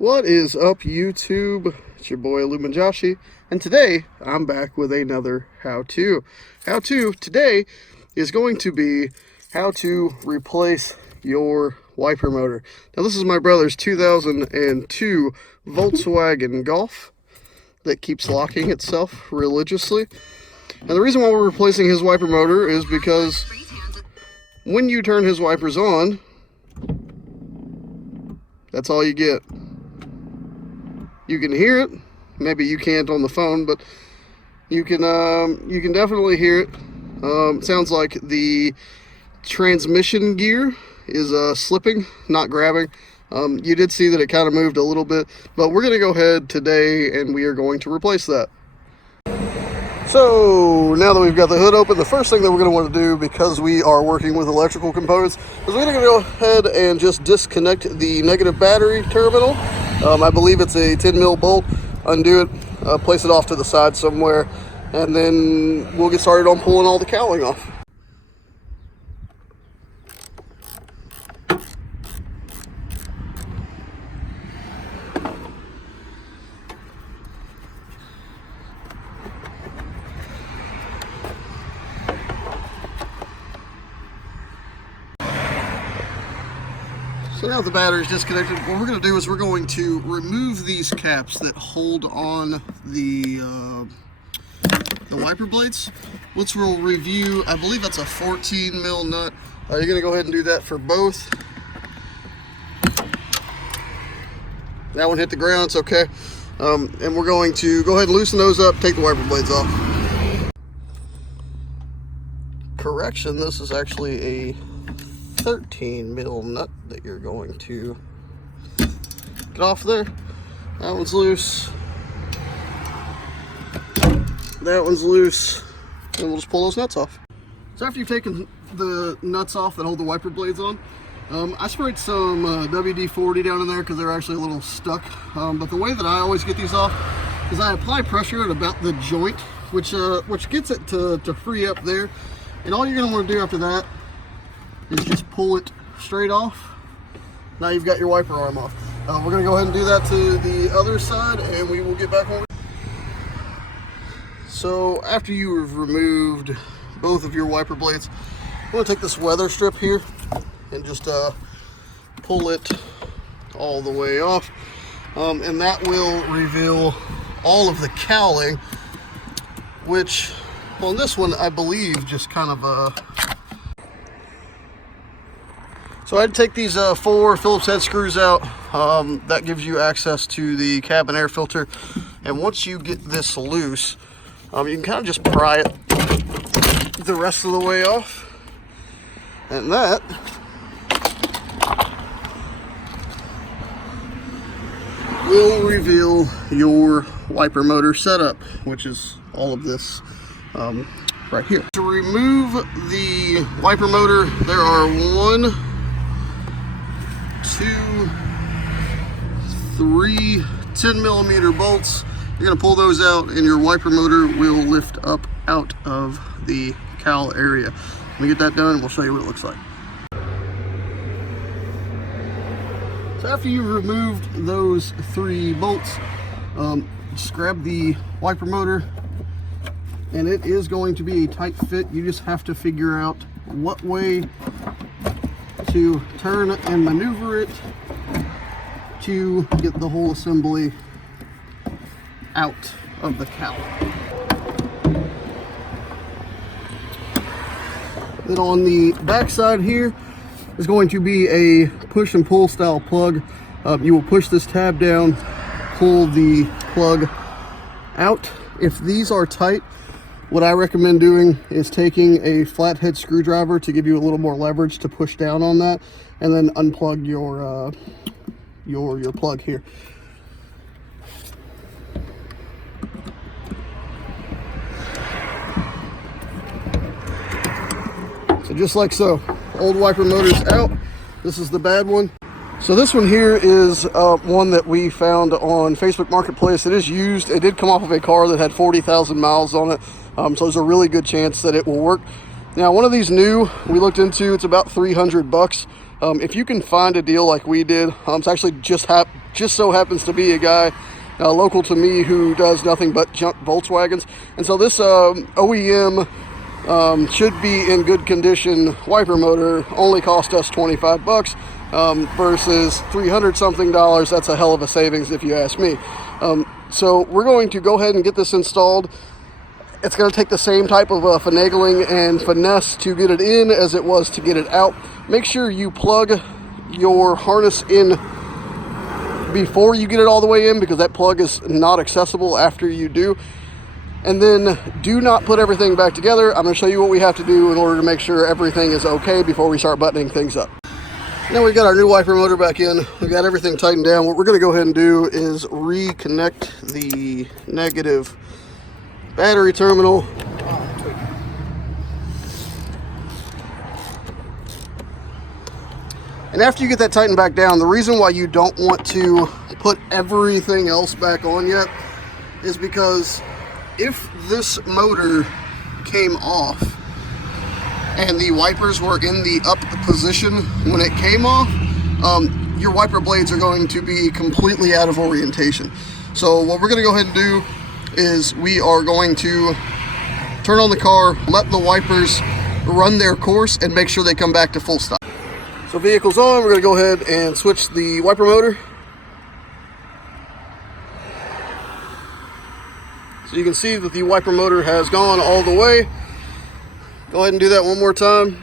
What is up, YouTube? It's your boy Illuminjoshi, and today I'm back with another how-to. How-to today is going to be how to replace your wiper motor. Now this is my brother's 2002 Volkswagen Golf that keeps locking itself religiously. And the reason why we're replacing his wiper motor is because when you turn his wipers on, that's all you get. You can hear it. Maybe you can't on the phone, but you can definitely hear it. It sounds like the transmission gear is slipping, not grabbing. You did see that it kind of moved a little bit, but we're going to go ahead today and we are going to replace that. So now that we've got the hood open, the first thing that we're going to want to do, because we are working with electrical components, is we're going to go ahead and just disconnect the negative battery terminal. I believe it's a 10 mil bolt. Undo it, place it off to the side somewhere, and then we'll get started on pulling all the cowling off. So now the battery is disconnected, what we're going to do is we're going to remove these caps that hold on the wiper blades. Let's review, I believe that's a 14 mil nut. You're going to go ahead and do that for both. That one hit the ground, it's okay. And we're going to go ahead and loosen those up, take the wiper blades off. Correction, this is actually a 13 mil nut that you're going to get off there. That one's loose. That one's loose. And we'll just pull those nuts off. So after you've taken the nuts off that hold the wiper blades on, I sprayed some WD-40 down in there because they're actually a little stuck. But the way that I always get these off is I apply pressure at about the joint, which gets it to free up there. And all you're going to want to do after that is just pull it straight off. Now you've got your wiper arm off. We're going to go ahead and do that to the other side, and we will get back on. So after you have removed both of your wiper blades, I'm going to take this weather strip here and just pull it all the way off, and that will reveal all of the cowling, which on this one I believe just kind of so I'd take these 4 Phillips head screws out. That gives you access to the cabin air filter. And once you get this loose, you can kind of just pry it the rest of the way off. And that will reveal your wiper motor setup, which is all of this right here. To remove the wiper motor, there are 1, 2, 3 10 millimeter bolts. You're going to pull those out and your wiper motor will lift up out of the cowl area. Let me get that done and we'll show you what it looks like. So after you've removed those 3 bolts, just grab the wiper motor, and it is going to be a tight fit. You just have to figure out what way to turn and maneuver it to get the whole assembly out of the cowl. Then on the back side here is going to be a push and pull style plug. You will push this tab down, pull the plug out. If these are tight, what I recommend doing is taking a flathead screwdriver to give you a little more leverage to push down on that, and then unplug your plug here. So just like so, old wiper motor's out. This is the bad one. So this one here is one that we found on Facebook Marketplace. It is used. It did come off of a car that had 40,000 miles on it. So there's a really good chance that it will work. Now, one of these new we looked into, it's about $300. If you can find a deal like we did, it's actually just so happens to be a guy local to me who does nothing but junk Volkswagens, and so this OEM should be in good condition wiper motor only cost us 25 bucks versus 300 something dollars. That's a hell of a savings if you ask me. So we're going to go ahead and get this installed. It's going to take the same type of finagling and finesse to get it in as it was to get it out. Make sure you plug your harness in before you get it all the way in, because that plug is not accessible after you do. And then do not put everything back together. I'm going to show you what we have to do in order to make sure everything is okay before we start buttoning things up. Now we've got our new wiper motor back in. We've got everything tightened down. What we're going to go ahead and do is reconnect the negative battery terminal. And after you get that tightened back down, the reason why you don't want to put everything else back on yet is because if this motor came off and the wipers were in the up position when it came off, your wiper blades are going to be completely out of orientation. So what we're going to go ahead and do is we are going to turn on the car, let the wipers run their course, and make sure they come back to full stop. So vehicle's on, we're going to go ahead and switch the wiper motor. So you can see that the wiper motor has gone all the way. Go ahead and do that one more time.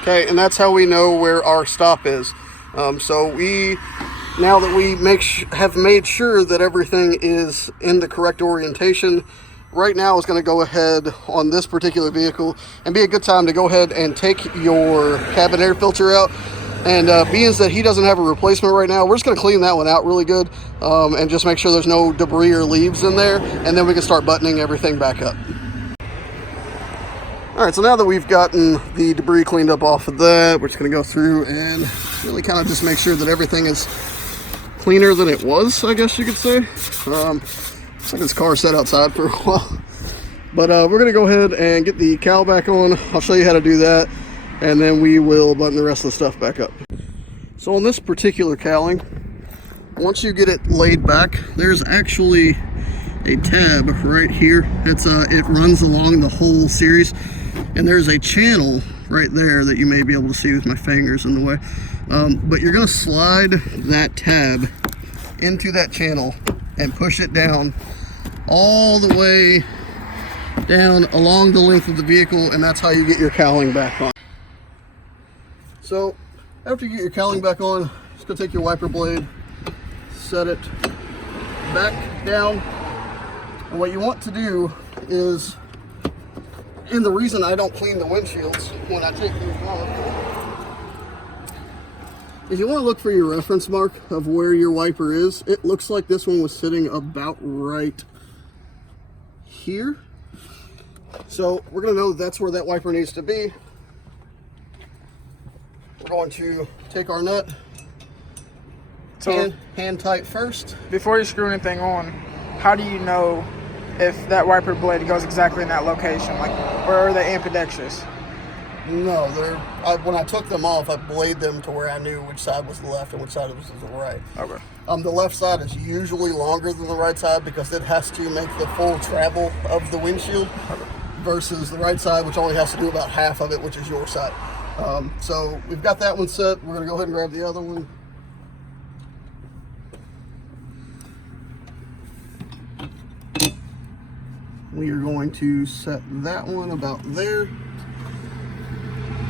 Okay, and that's how we know where our stop is. So now that we have made sure that everything is in the correct orientation, right now is going to go ahead on this particular vehicle and be a good time to go ahead and take your cabin air filter out. And being that he doesn't have a replacement right now, we're just going to clean that one out really good and just make sure there's no debris or leaves in there, and then we can start buttoning everything back up. All right, so now that we've gotten the debris cleaned up off of that, we're just going to go through and really kind of just make sure that everything is cleaner than it was, I guess you could say. Looks like this car sat outside for a while. But we're going to go ahead and get the cowl back on. I'll show you how to do that, and then we will button the rest of the stuff back up. So on this particular cowling, once you get it laid back, there's actually a tab right here. It runs along the whole series, and there's a channel right there that you may be able to see with my fingers in the way. But you're going to slide that tab into that channel and push it down all the way down along the length of the vehicle, and that's how you get your cowling back on. So after you get your cowling back on, just going to take your wiper blade, set it back down, and what you want to do is, and the reason I don't clean the windshields when I take these off, if you want to look for your reference mark of where your wiper is, it looks like this one was sitting about right here. So we're going to know that's where that wiper needs to be. We're going to take our nut, hand tight first. Before you screw anything on, how do you know if that wiper blade goes exactly in that location? Like, where are they ambidextrous? No, when I took them off, I bladed them to where I knew which side was the left and which side was the right. Okay. The left side is usually longer than the right side because it has to make the full travel of the windshield, versus the right side, which only has to do about half of it, which is your side. So we've got that one set. We're going to go ahead and grab the other one. We are going to set that one about there.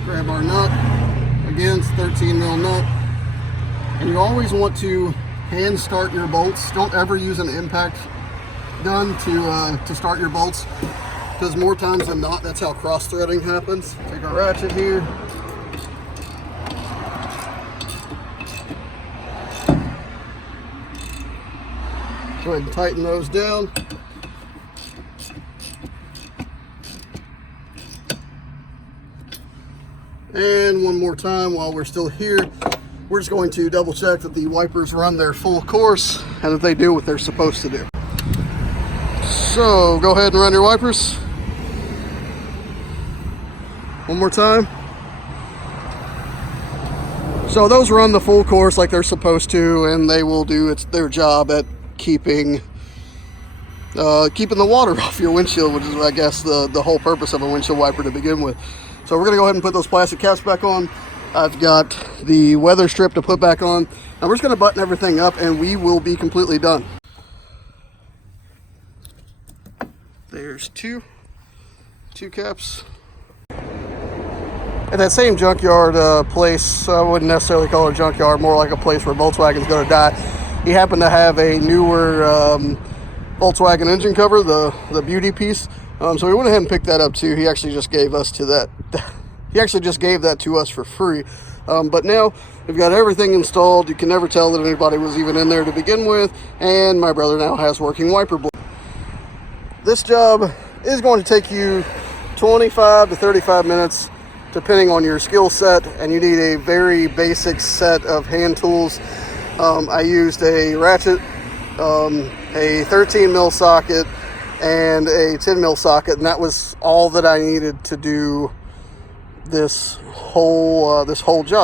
Grab our nut. Again, it's 13 mil nut. And you always want to hand start your bolts. Don't ever use an impact gun to start your bolts, because more times than not, that's how cross threading happens. Take our ratchet here. Go ahead and tighten those down. And one more time while we're still here, we're just going to double check that the wipers run their full course and that they do what they're supposed to do. So go ahead and run your wipers. One more time. So those run the full course like they're supposed to, and they will do their job at keeping the water off your windshield, which is, I guess, the whole purpose of a windshield wiper to begin with. So we're going to go ahead and put those plastic caps back on. I've got the weather strip to put back on. And we're just going to button everything up, and we will be completely done. There's two caps. At that same junkyard place, I wouldn't necessarily call it a junkyard, more like a place where Volkswagen's going to die. He happened to have a newer Volkswagen engine cover, the beauty piece. So we went ahead and picked that up too. He actually just gave that to us for free. But now we've got everything installed. You can never tell that anybody was even in there to begin with. And my brother now has working wiper blades. This job is going to take you 25 to 35 minutes, depending on your skill set, and you need a very basic set of hand tools. I used a ratchet, a 13 mil socket, and a 10 mil socket, and that was all that I needed to do this whole job.